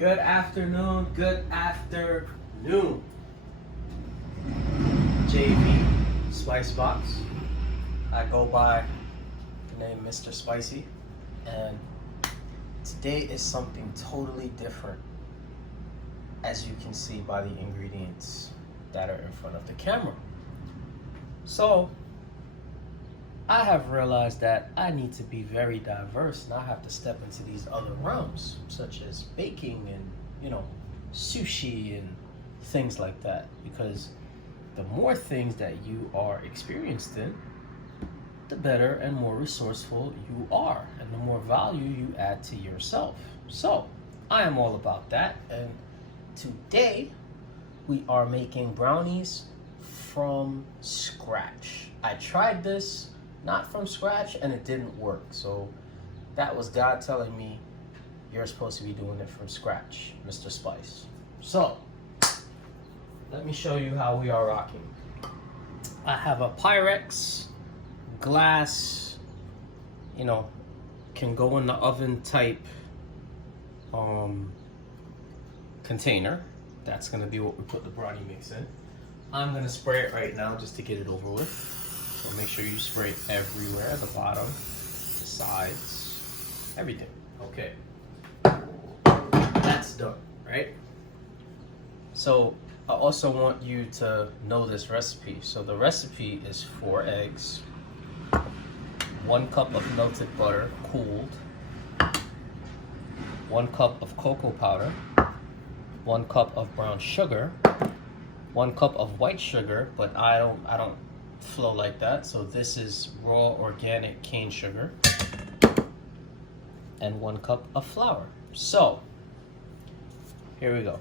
Good afternoon, good afternoon. JV Spice Box. I go by the name Mr. Spicy, and today is something totally different, as you can see by the ingredients that are in front of the camera. So I have realized that I need to be very diverse, and I have to step into these other realms, such as baking and, sushi and things like that. Because the more things that you are experienced in, the better and more resourceful you are, and the more value you add to yourself. So I am all about that, and today we are making brownies from scratch. I tried this not from scratch and it didn't work, so that was God telling me, you're supposed to be doing it from scratch, Mr. Spice. So let me show you how we are rocking. I have a Pyrex glass, can go in the oven type container. That's gonna be what we put the brownie mix in. I'm gonna spray it right now just to get it over with. So make sure you spray everywhere, the bottom, the sides, everything. Okay, that's done, right? So I also want you to know this recipe. So the recipe is 4 eggs, 1 cup of melted butter, cooled, 1 cup of cocoa powder, 1 cup of brown sugar, 1 cup of white sugar, but I don't flow like that, so this is raw organic cane sugar, and 1 cup of flour. So here we go.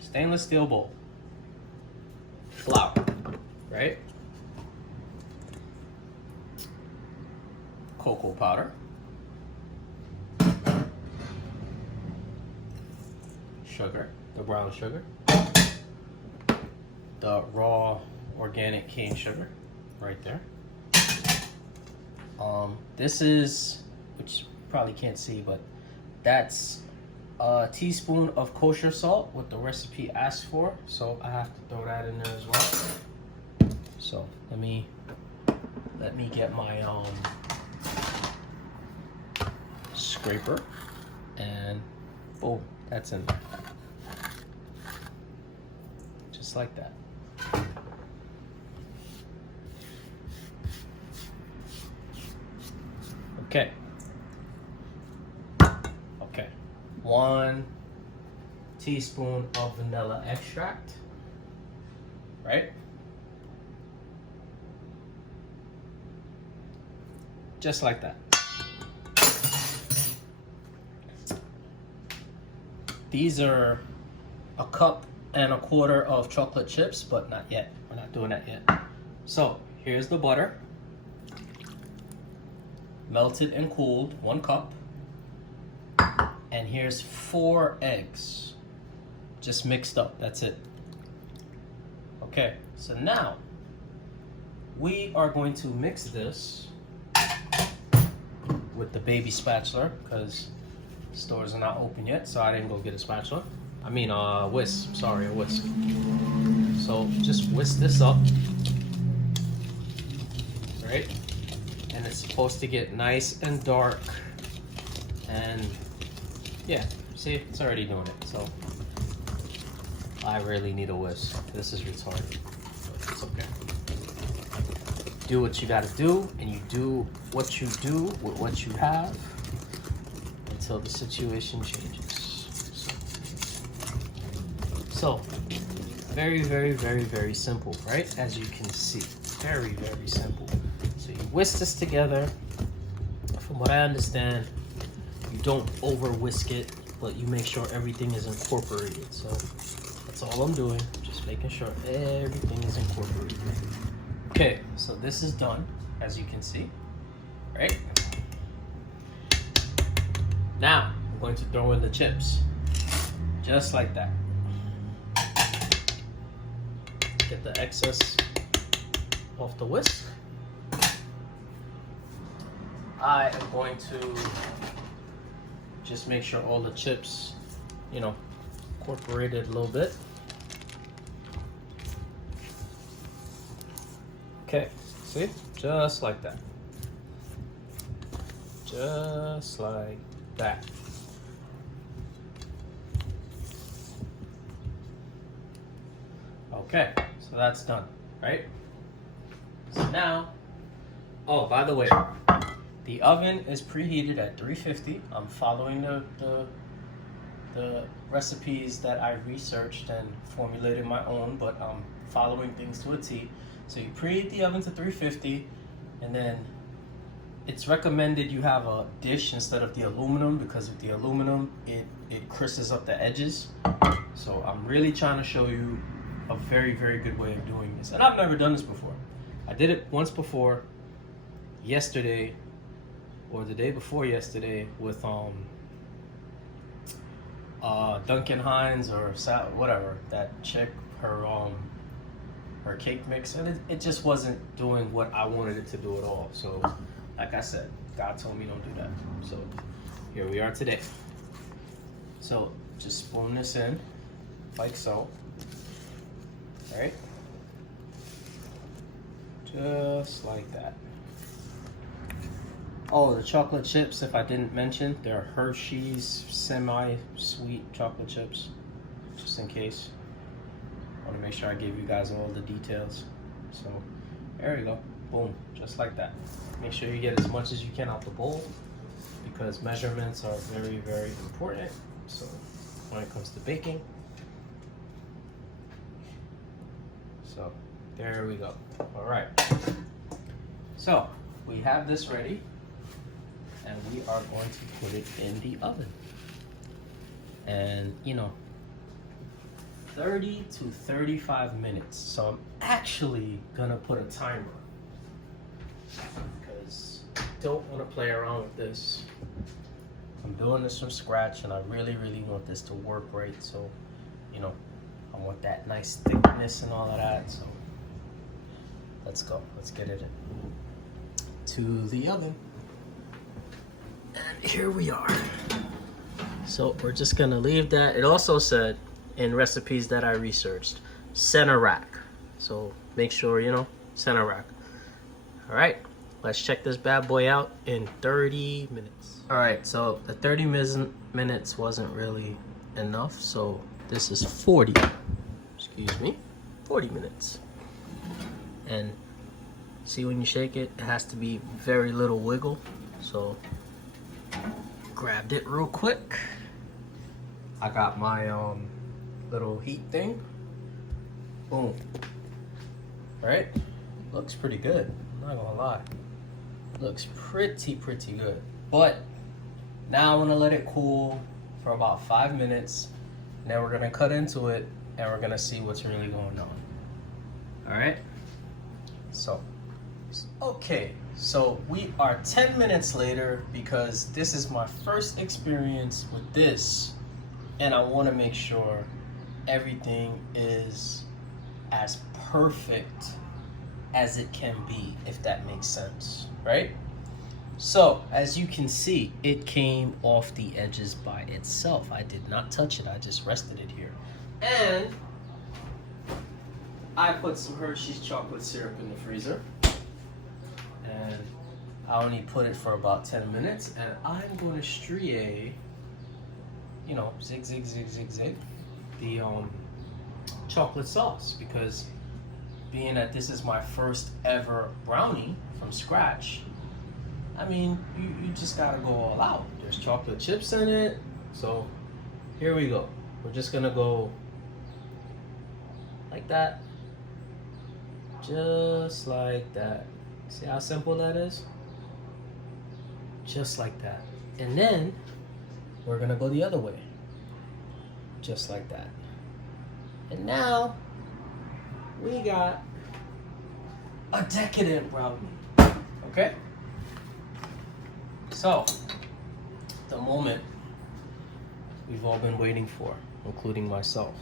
Stainless steel bowl, flour, right? Cocoa powder, sugar, the brown sugar, the raw organic cane sugar right there. This is, which you probably can't see, but that's a teaspoon of kosher salt, what the recipe asks for, so I have to throw that in there as well. So let me get my scraper, and boom, that's in there, just like that. Okay. 1 teaspoon of vanilla extract, right? Just like that. These are 1.25 cups of chocolate chips, but not yet. We're not doing that yet. So here's the butter. Melted and cooled, 1 cup. And here's 4 eggs, just mixed up, that's it. Okay, so now we are going to mix this with the baby spatula, because stores are not open yet, so I didn't go get a spatula. I mean a whisk, sorry, a whisk. So just whisk this up, right? And it's supposed to get nice and dark, and yeah, see, it's already doing it. So I really need a whisk. This is retarded, but it's okay. Do what you gotta do, and you do what you do with what you have until the situation changes. So very, very, very, very simple, right? As you can see, very, very simple. So you whisk this together. From what I understand, you don't over whisk it, but you make sure everything is incorporated. So that's all I'm doing, just making sure everything is incorporated. Okay, so this is done, as you can see, right? Now I'm going to throw in the chips, just like that. Get the excess off the whisk. I am going to just make sure all the chips, you know, incorporate it a little bit. Okay, see? Just like that. Just like that. Okay, so that's done, right? So now, oh, by the way, the oven is preheated at 350. I'm following the recipes that I researched and formulated my own, but I'm following things to a T. So you preheat the oven to 350, and then it's recommended you have a dish instead of the aluminum, because with the aluminum, it crisps up the edges. So I'm really trying to show you a very, very good way of doing this. And I've never done this before. I did it once before, yesterday, or the day before yesterday, with Duncan Hines or whatever, that chick, her cake mix, and it just wasn't doing what I wanted it to do at all. So like I said, God told me don't do that. So here we are today. So just spoon this in like so. All right, just like that. Oh, the chocolate chips, if I didn't mention, they're Hershey's semi-sweet chocolate chips, just in case. I want to make sure I give you guys all the details. So there we go, boom, just like that. Make sure you get as much as you can out the bowl, because measurements are very, very important. So when it comes to baking. So there we go. All right. So we have this ready, and we are going to put it in the oven. And 30 to 35 minutes. So I'm actually gonna put a timer, because I don't want to play around with this. I'm doing this from scratch, and I really, really want this to work right. So, I want that nice thickness and all of that. So let's go. Let's get it in to the oven. And here we are. So we're just gonna leave that. It also said in recipes that I researched, center rack. So make sure, center rack. All right, let's check this bad boy out in 30 minutes. All right, so the 30 minutes wasn't really enough. So this is 40 minutes. And see, when you shake it, it has to be very little wiggle. So grabbed it real quick. I got my little heat thing. Boom. Right? Looks pretty good. I'm not gonna lie. Looks pretty good. But now I want to let it cool for about 5 minutes. And then we're gonna cut into it, and we're gonna see what's really going on. All right. So, okay. So we are 10 minutes later, because this is my first experience with this, and I want to make sure everything is as perfect as it can be, if that makes sense, right? So as you can see, it came off the edges by itself. I did not touch it, I just rested it here. And I put some Hershey's chocolate syrup in the freezer, and I only put it for about 10 minutes, and I'm going to strier, zig, the chocolate sauce, because being that this is my first ever brownie from scratch, I mean, you just gotta go all out. There's chocolate chips in it, so here we go. We're just gonna go like that, just like that. See how simple that is? Just like that. And then we're gonna go the other way, just like that. And now we got a decadent brownie. Okay? So, the moment we've all been waiting for, including myself.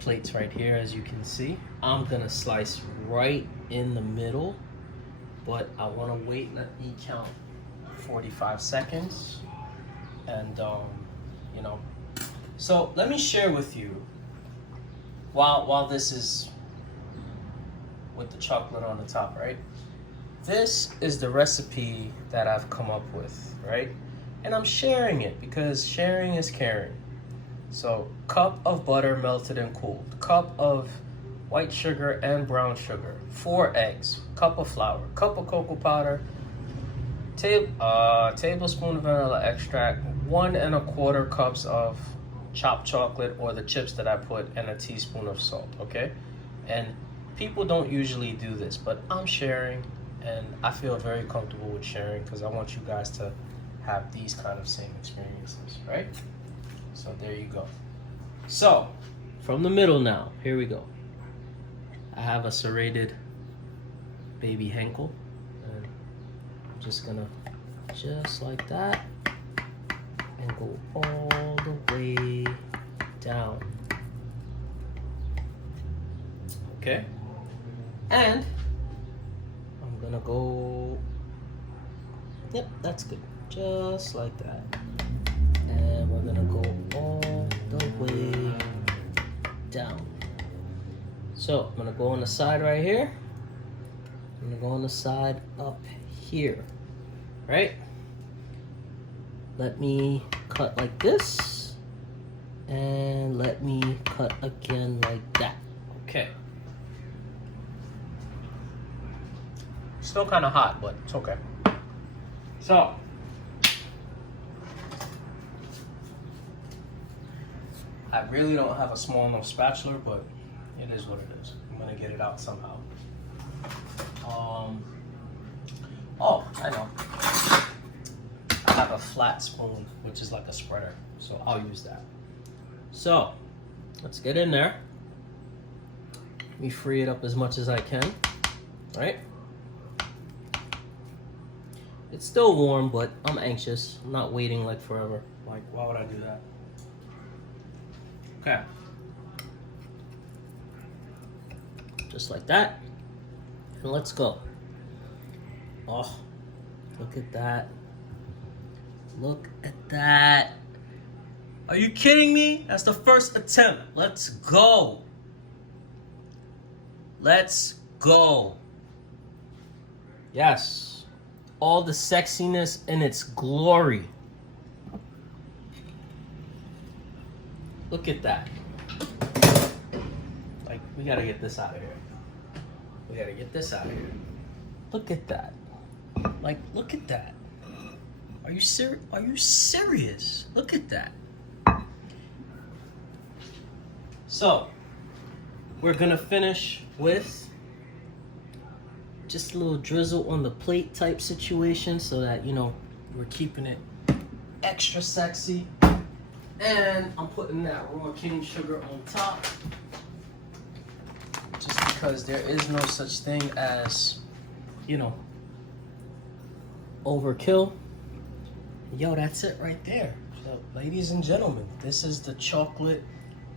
Plates right here, as you can see. I'm gonna slice right in the middle, but I wanna wait, let me count 45 seconds. And you know. So let me share with you, while this is with the chocolate on the top, right? This is the recipe that I've come up with, right? And I'm sharing it because sharing is caring. So, cup of butter melted and cooled, cup of white sugar and brown sugar, 4 eggs, cup of flour, cup of cocoa powder, tablespoon of vanilla extract, 1 1/4 cups of chopped chocolate or the chips that I put, and a teaspoon of salt, okay? And people don't usually do this, but I'm sharing, and I feel very comfortable with sharing because I want you guys to have these kind of same experiences, right? So there you go. So, from the middle now, here we go. I have a serrated baby Henkel, and I'm just gonna, just like that, and go all the way down. Okay? And I'm gonna go, yep, that's good. Just like that. And we're gonna go all the way down. So I'm gonna go on the side right here. I'm gonna go on the side up here, right? Let me cut like this, and let me cut again like that. Okay. Still kind of hot, but it's okay. So, I really don't have a small enough spatula, but it is what it is. I'm gonna get it out somehow. Oh, I know. I have a flat spoon, which is like a spreader, so I'll use that. So, let's get in there. Let me free it up as much as I can, right? It's still warm, but I'm anxious. I'm not waiting like forever. Like, why would I do that? Okay. Just like that. And let's go. Oh, look at that. Look at that. Are you kidding me? That's the first attempt. Let's go. Let's go. Yes. All the sexiness in its glory. Look at that. Like, we gotta get this out of here. We gotta get this out of here. Look at that. Like, look at that. Are you serious? Are you serious? Look at that. So, we're gonna finish with just a little drizzle on the plate type situation so that, you know, we're keeping it extra sexy. And I'm putting that raw cane sugar on top just because there is no such thing as, you know, overkill. Yo, that's it right there. So, ladies and gentlemen, this is the chocolate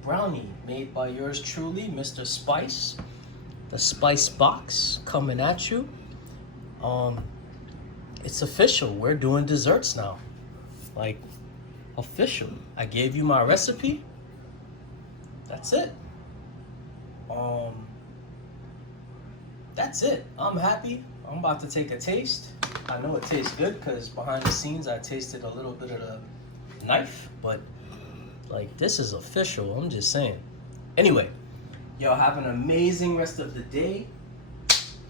brownie made by yours truly, Mr. Spice. The Spice Box coming at you. It's official. We're doing desserts now. Like, official. I gave you my recipe. That's it. That's it. I'm happy. I'm about to take a taste. I know it tastes good because behind the scenes I tasted a little bit of the knife, but like, this is official. I'm just saying. Anyway, yo, have an amazing rest of the day.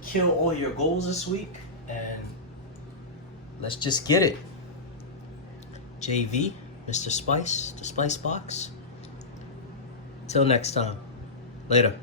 Kill all your goals this week, and let's just get it. JV, Mr. Spice, the Spice Box. Till next time. Later.